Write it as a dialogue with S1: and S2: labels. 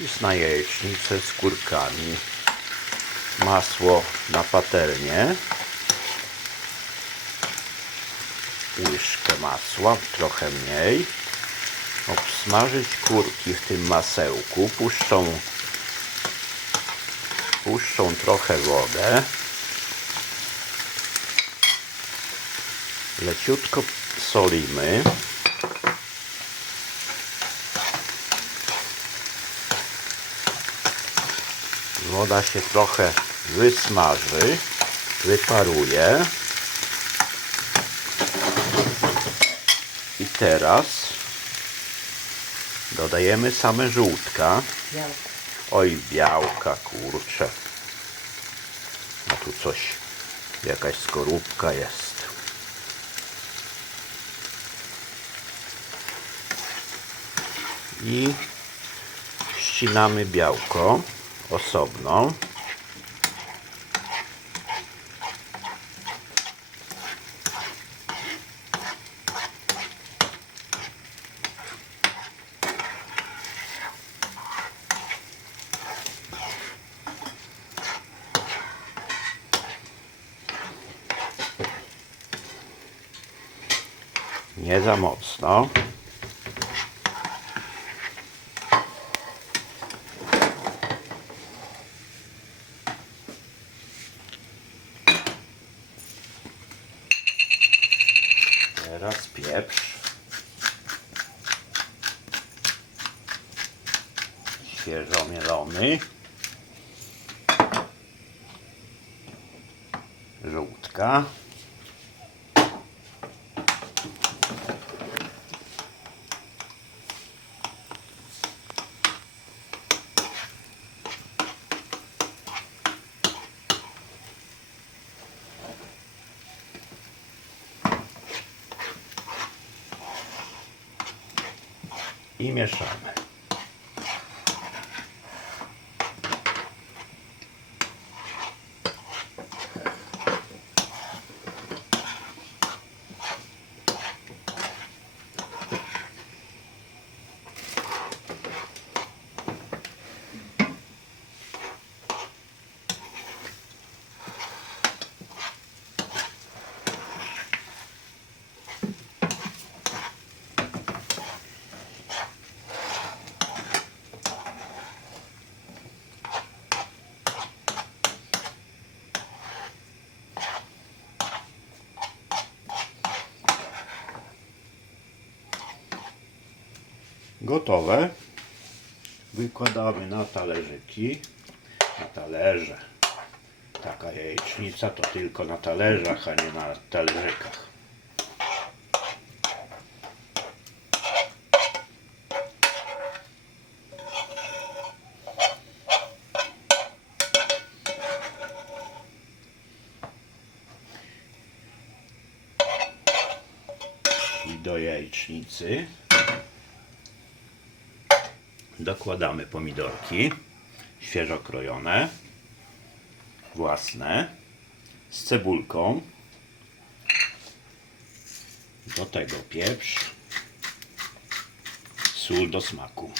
S1: Przepis na jajecznicę z kurkami. Masło na patelnię. Łyżkę masła, trochę mniej. Obsmażyć kurki w tym masełku. Puszczą, puszczą trochę wodę. Leciutko solimy. Woda się trochę wysmaży, wyparuje. I teraz dodajemy same żółtka. Oj, białka, kurczę. A tu coś, jakaś skorupka jest. I ścinamy białko osobno. Nie za mocno. Teraz pieprz. Świeżo mielony. Żółtka. I mieszamy. Gotowe. Wykładamy na talerzyki. Na talerze. Taka jajecznica to tylko na talerzach, a nie na talerzykach. Do jajecznicy dokładamy pomidorki świeżo krojone, własne, z cebulką. Do tego pieprz, sól do smaku.